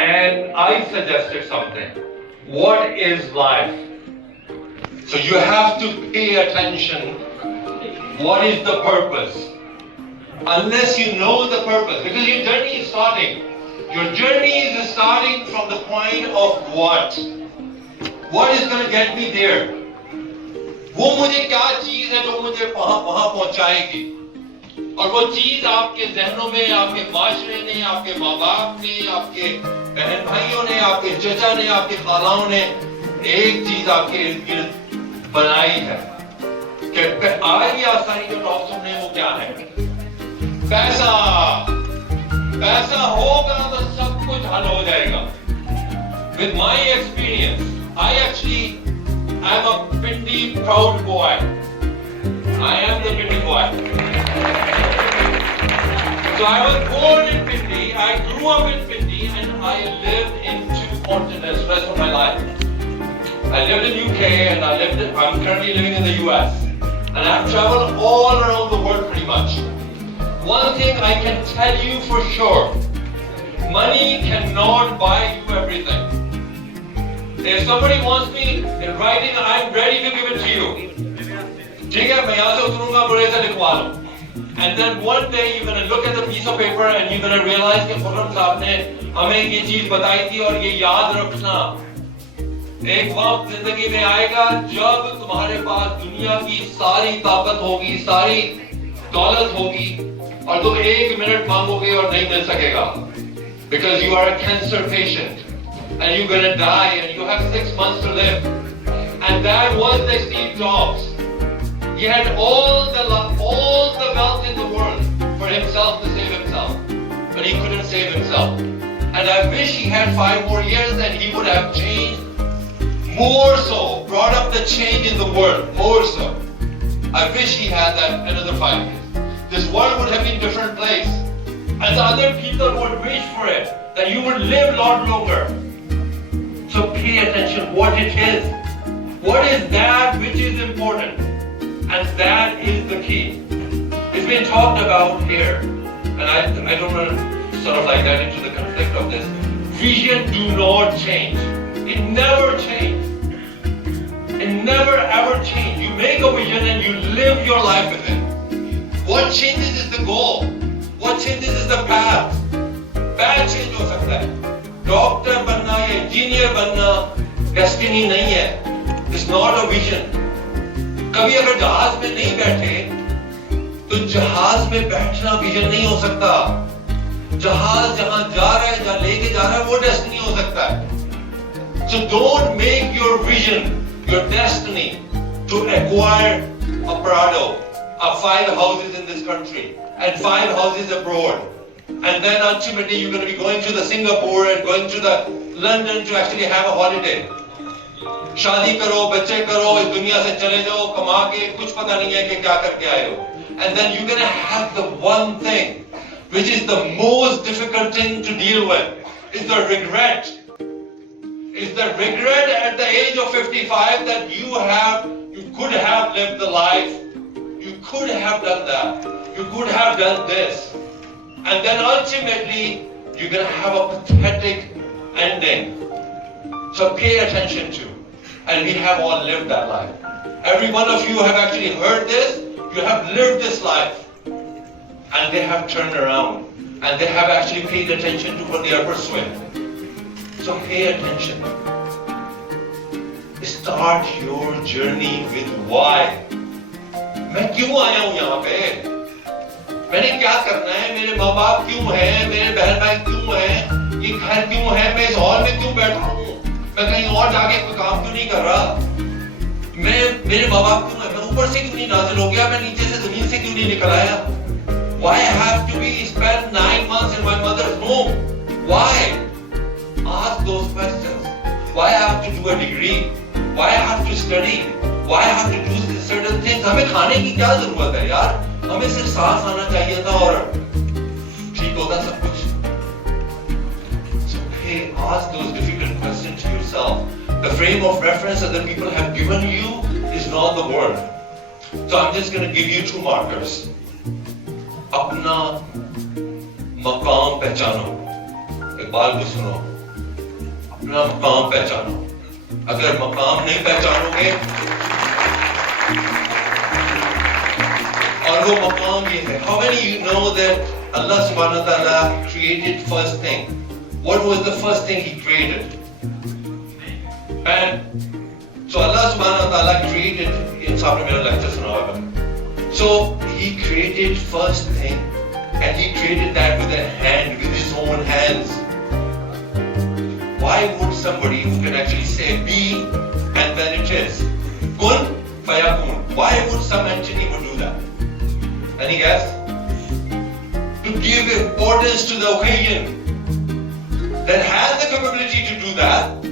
and I suggested something. What is life? So you have to pay attention. What is the purpose? Unless you know the purpose, because your journey is starting. Your journey is starting from the point of what? What is going to get me there? वो मुझे क्या चीज है जो मुझे वहां पहुंचाएगी? और वो चीज आपके जहनों में, आपके माशरे ने, आपके माँ बाप ने, आपके बहन भाइयों ने, आपके चचा ने, आपके खालाओं ने एक चीज आपके इर्द गिर्द बनाई है कि आज की आसानी जो टॉप सुनने वो क्या है? पैसा। पैसा होगा तो सब कुछ हल हो जाएगा। With my experience, I'm a Pindi proud boy. I am the Pindi boy. So I was born in Pindi, I grew up in Pindi, and I lived in 2 continents rest of my life. I lived in UK and I'm currently living in the US. And I've traveled all around the world pretty much. One thing I can tell you for sure, money cannot buy you everything. If somebody wants me in writing, I'm ready to give it to you. ठीक है, मैं यहाँ से उतरूंगा, बड़े से लिखवा लो. And then one day you're going to look at the piece of paper and you're going to realize कि खुर्रम साहब ने हमें ये चीज बताई थी और ये याद रखना. एक वक्त जिंदगी में आएगा जब तुम्हारे पास दुनिया की सारी ताकत होगी, सारी दौलत होगी और तुम 1 मिनट मांगोगे और नहीं मिल सकेगा. Because you are a cancer patient and you're going to die and you have 6 months to live. And that was the Steve Jobs. He had all the wealth in the world for himself to save himself, but he couldn't save himself. And I wish he had 5 more years and he would have changed more so, brought up the change in the world, more so. I wish he had that another 5 years. This world would have been a different place. And the other people would wish for it, that you would live a lot longer. So pay attention what it is. What is that which is important? And that is the key. It's been talked about here, and I don't want to sort of like get into the conflict of this. Vision do not change. It never changes. It never ever changes. You make a vision and you live your life with it. What changes is the goal. What changes is the path. Path change हो सकता है. Doctor बनना या engineer बनना destiny नहीं है. It's not a vision. कभी अगर जहाज में नहीं बैठे तो जहाज में बैठना विजन नहीं हो सकता. जहाज जहां जा रहा है, जहां लेके जा रहा है, वो डेस्टिनी हो सकता है. So don't make your vision your destiny to acquire a Prado, 5 houses in this country and 5 houses abroad, and then ultimately you're going to be going to the Singapore and going to the London to actually have a holiday. शादी करो, बच्चे करो, इस दुनिया से चले जाओ, कमा के कुछ पता नहीं है कि क्या करके आए हो. And then you're going to have the one thing which is the most difficult thing to deal with, is the regret. Is the regret at the age of 55 that you could have lived the life, you could have done that, you could have done this, and then ultimately you're going to have a pathetic ending. So pay attention to. And we have all lived that life. Every one of you have actually heard this. You have lived this life. And they have turned around. And they have actually paid attention to what they are pursuing. So pay attention. Start your journey with why. मैं क्यों आया हूँ यहाँ पे? मैंने क्या करना है? मेरे माँ बाप क्यों हैं? मेरे बहन भाई क्यों हैं? ये घर क्यों है? मैं इस हॉल में क्यों बैठा हूँ? मैं कहीं और जाके कोई काम क्यों नहीं कर रहा? मेरे माँ बाप क्यों हैं? मैं ऊपर से क्यों नहीं नाज़िल हो गया? मैं नीचे से जमीन से क्यों नहीं निकल आया? Why I have to be spend 9 months in my mother's home? Why? Ask those questions. Why I have to do a degree? Why I have to study? Why I have to do certain things? हमें खाने की क्या जरूरत है यार? हमें सिर्फ सांस आना चाहिए था और ठीक होता सब कुछ. Okay, ask those difficult questions to yourself. The frame of reference that the people have given you is not the world. So I'm just going to give you 2 markers. अपना मकाम पहचानो. इकबाल को सुनो. अपना मकाम पहचानो. अगर मकाम नहीं पहचानोगे, और वो मकाम ये है. How many of you know that Allah subhanahu wa ta'ala created first thing? What was the first thing He created? And so Allah subhanahu wa ta'ala created, in Sabra Mera lecture suna hoga. So He created first thing, and He created that with a hand, with His own hands. Why would somebody who can actually say be and then it is? Kun fayakun. Why would some entity would do that? Any guess? To give importance to the occasion, that has the capability to do that,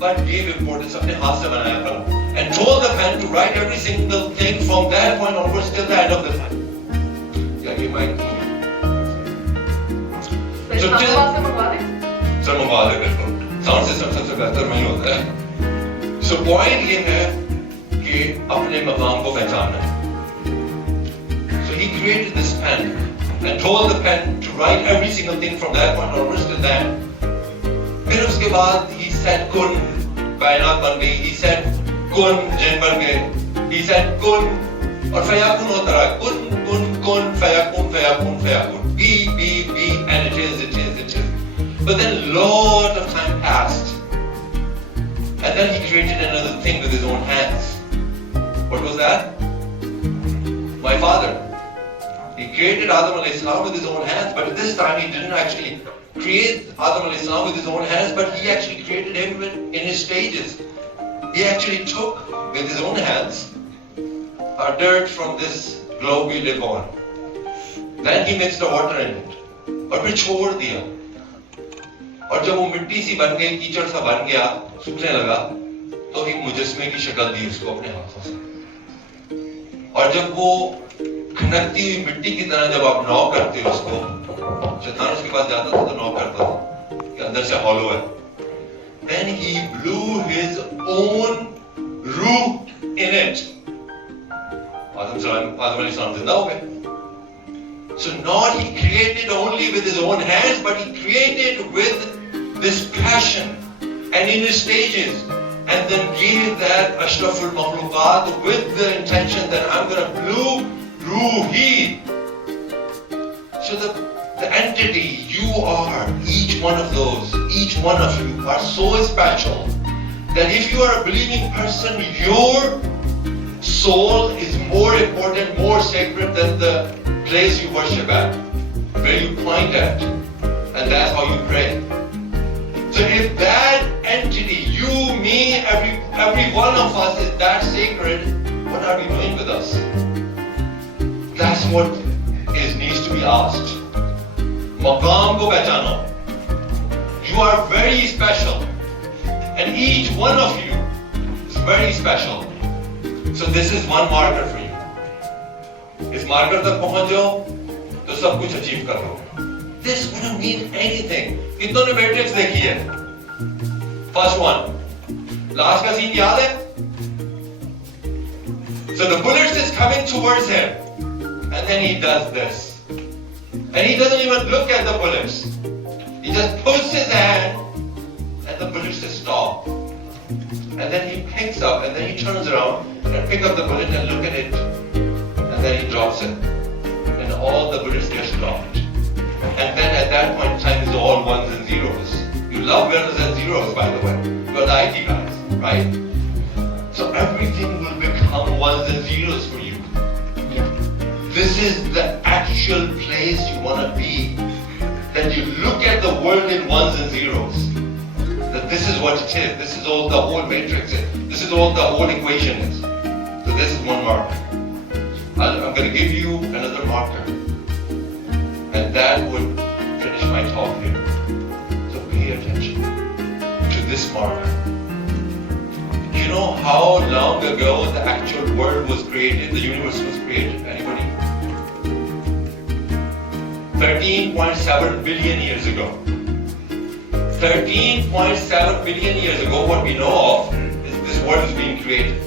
but gave importance अपने हाथ से बनाया कलम, and told the pen to write every single thing from that point onwards till the end of the time. Yeah, you might. So sir मंगवा दे बिल्कुल. Sound system सबसे बेहतर वही होता है. So point ये है कि अपने मकाम को पहचानना. So he created this pen and told the pen to write every single thing from that point onwards till then. फिर उसके बाद he said kun, कायनात बन गई. He said kun, जिन बन गए. He said kun, और फयाकुन होता रहा. kun kun kun फयाकुन फयाकुन फयाकुन. Be and it is. But then lot of time passed, and then he created another thing with his own hands. What was that? My father. He created Adam alayhi salam with his own hands, but this time he didn't actually create Adam alayhi salam with his own hands, but he actually created him in his stages. He actually took with his own hands our dirt from this globe we live on. Then he mixed the water in it, और फिर छोड़ दिया. और जब वो मिट्टी सी बन गई, कीचड़ सा बन गया, सूखने लगा, तो एक मुजस्मे की शक्ल दी उसको अपने हाथों से. और जब वो खनकती हुई मिट्टी की तरह जब आप नॉक करते हो उसको, शैतान उसके पास जाता था तो नॉक करता था कि अंदर से हॉलो है. Then he blew his own ruh in it. आदम अलैहिस्सलाम जिंदा हो गए. So not he created only with his own hands, but he created with this passion and in his stages, and then gave that Ashraful Makhluqat with the intention that I'm going to blow Ruhi. So the entity you are, each one of those, each one of you are so special that if you are a believing person, your soul is more important, more sacred than the place you worship at, where you point at, and that's how you pray. So if that entity, you, me, every one of us is that sacred, what are we doing with us? That's what needs to be asked. Maqam ko pehchano. You are very special, and each one of you is very special. So this is one marker for you. इस marker तक पहुंच जाओ तो सब कुछ achieve कर लो. This wouldn't mean anything. कितनों ने मैट्रिक्स देखी है? First one. लास्ट का सीन याद है? So the bullet is coming towards him, and then he does this, and he doesn't even look at the bullets. He just puts his hand, and the bullets just stop. And then he picks up, and then he turns around and picks up the bullet and look at it. And then he drops it, and all the bullets get stopped. And then at that point in time, it's all ones and zeros. You love ones and zeros, by the way. You're the IT guys, right? So everything will become ones and zeros for you. This is the actual place you want to be. That you look at the world in ones and zeros. That this is what it is. This is all the whole matrix is. This is all the whole equation is. So this is one marker. I'm going to give you another marker, and that would finish my talk here. So pay attention to this marker. Do you know how long ago the actual world was created, the universe was created? Anybody? 13.7 billion years ago. 13.7 billion years ago, what we know of is this world is being created.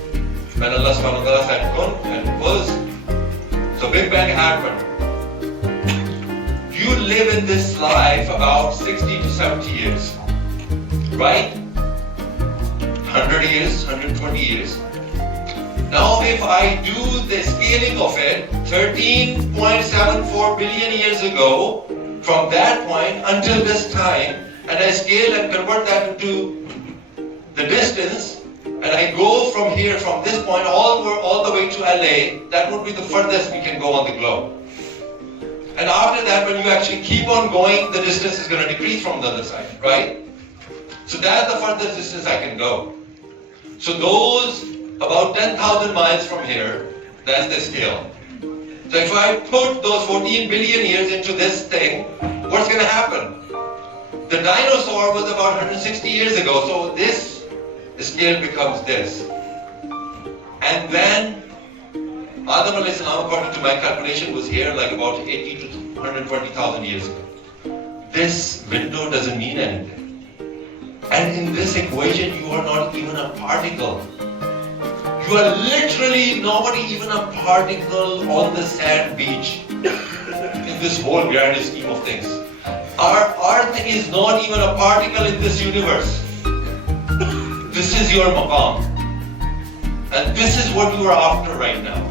When Allah subhanahu wa ta'ala said kun, and it was. So Big Bang happened. You live in this life about 60 to 70 years. right? 100 years, 120 years. Now if I do the scaling of it, 13.74 billion years ago, from that point until this time, and I scale and convert that into the distance, and I go from here, from this point all the way to LA, that would be the furthest we can go on the globe. And after that, when you actually keep on going, the distance is going to decrease from the other side, right? So that's the furthest distance I can go. So those about 10,000 miles from here, that's the scale. So if I put those 14 billion years into this thing, what's going to happen? The dinosaur was about 160 years ago, so this scale becomes this. And then Adam alayhi salam, according to my calculation, was here like about 80 to 120,000 years ago. This window doesn't mean anything. And in this equation, you are not even a particle. You are literally not even a particle on the sand beach in this whole grand scheme of things. Our earth is not even a particle in this universe. This is your maqam. And this is what you are after right now.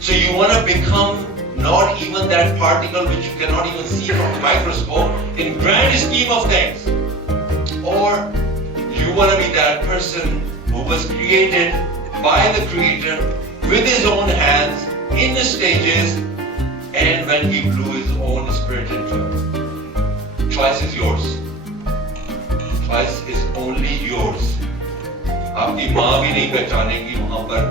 So you want to become not even that particle which you cannot even see from the microscope in grand scheme of things. Or you want to be that person who was created by the Creator with his own hands in the stages, and when he blew his own spirit into it. Choice is yours. Choice is only yours. आपकी माँ भी नहीं पहचानेगी वहाँ पर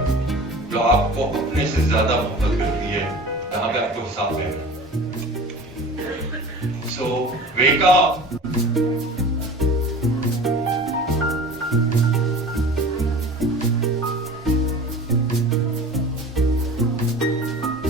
जो आपको अपने से ज़्यादा मोहब्बत करती है, जहाँ पे आपको हिसाब है. So wake up.